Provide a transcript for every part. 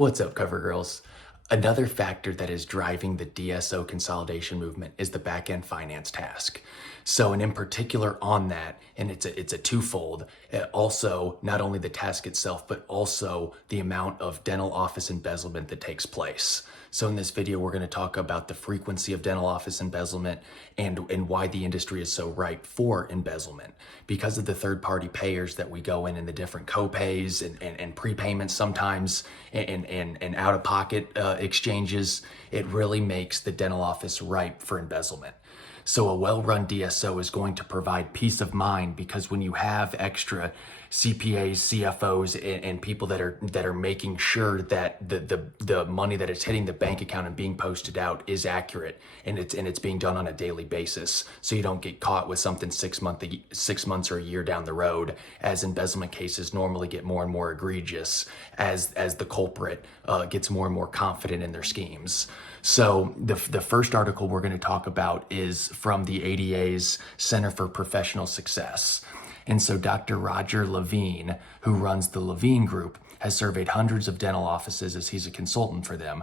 What's up, cover girls? Another factor that is driving the DSO consolidation movement is the back-end finance task. So, and in particular on that, and it's a twofold. Also, not only the task itself, but also the amount of dental office embezzlement that takes place. So in this video, we're going to talk about the frequency of dental office embezzlement and why the industry is so ripe for embezzlement. Because of the third-party payers that we go in the different co-pays and prepayments sometimes and out-of-pocket exchanges, it really makes the dental office ripe for embezzlement. So a well-run DSO is going to provide peace of mind, because when you have extra CPAs, CFOs, and people that are making sure that the money that is hitting the bank account and being posted out is accurate, and it's being done on a daily basis, so you don't get caught with something 6 months or a year down the road, as embezzlement cases normally get more and more egregious as the culprit gets more and more confident in their schemes. So the first article we're going to talk about is from the ADA's Center for Professional Success. And so Dr. Roger Levine, who runs the Levine Group, has surveyed hundreds of dental offices as he's a consultant for them.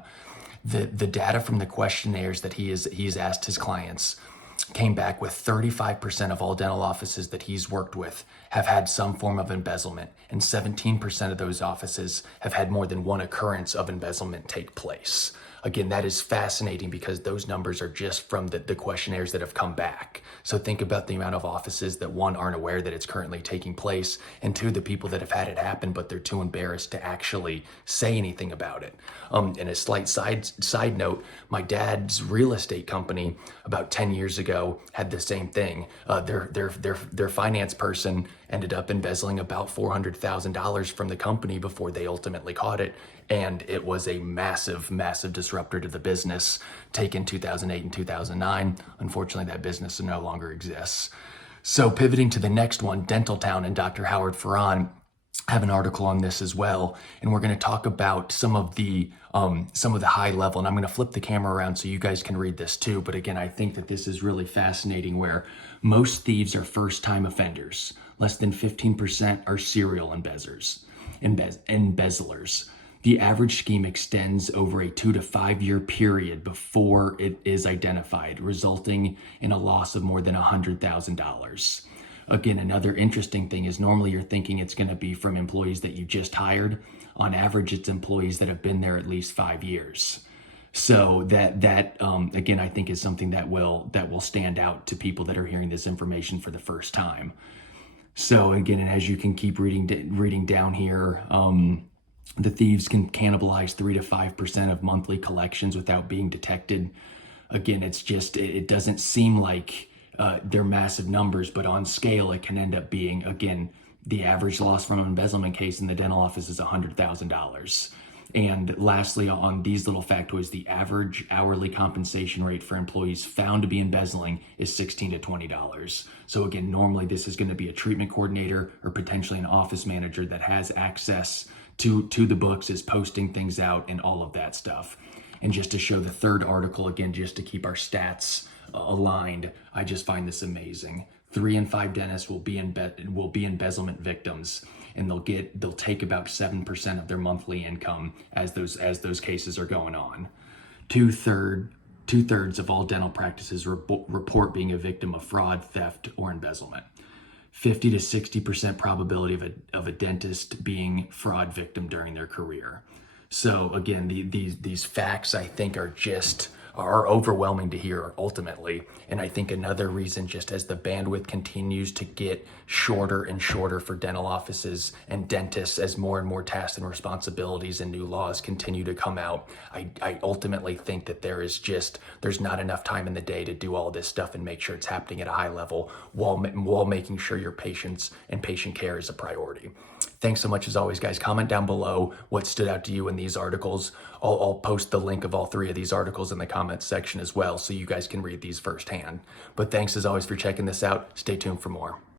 The data from the questionnaires that he's asked his clients came back with 35% of all dental offices that he's worked with have had some form of embezzlement, and 17% of those offices have had more than one occurrence of embezzlement take place. Again, that is fascinating because those numbers are just from the questionnaires that have come back. So think about the amount of offices that, one, aren't aware that it's currently taking place, and two, the people that have had it happen, but they're too embarrassed to actually say anything about it. And a slight side note, my dad's real estate company about 10 years ago had the same thing. Their finance person ended up embezzling about $400,000 from the company before they ultimately caught it. And it was a massive, massive disruptor to the business. Taken 2008 and 2009. Unfortunately, that business no longer exists. So pivoting to the next one, Dentaltown and Dr. Howard Farran have an article on this as well, and we're going to talk about some of the high level. And I'm going to flip the camera around so you guys can read this too. But again, I think that this is really fascinating, where most thieves are first-time offenders. Less than 15% are serial embezzlers. The average scheme extends over a 2 to 5 year period before it is identified, resulting in a loss of more than $100,000. Again, another interesting thing is normally you're thinking it's going to be from employees that you just hired. On average, it's employees that have been there at least 5 years. So that again, I think is something that will stand out to people that are hearing this information for the first time. So again, and as you can keep reading down here, the thieves can cannibalize 3 to 5% of monthly collections without being detected. Again, it doesn't seem like they're massive numbers, but on scale, it can end up being, again, the average loss from an embezzlement case in the dental office is $100,000. And lastly, on these little factoids, the average hourly compensation rate for employees found to be embezzling is $16 to $20. So again, normally this is going to be a treatment coordinator or potentially an office manager that has access to the books, is posting things out and all of that stuff. And just to show the third article, again, just to keep our stats aligned, I just find this amazing. 3 in 5 dentists will be embezzlement victims, and they'll take about 7% of their monthly income as those cases are going on. Two-thirds of all dental practices report being a victim of fraud, theft, or embezzlement. 50 to 60% probability of a dentist being fraud victim during their career. So again, these facts, I think, are overwhelming to hear ultimately. And I think another reason, just as the bandwidth continues to get shorter and shorter for dental offices and dentists, as more and more tasks and responsibilities and new laws continue to come out, I ultimately think that there's not enough time in the day to do all this stuff and make sure it's happening at a high level while making sure your patients and patient care is a priority. Thanks so much as always, guys. Comment down below what stood out to you in these articles. I'll post the link of all 3 of these articles in the comments section as well, so you guys can read these firsthand. But thanks as always for checking this out. Stay tuned for more.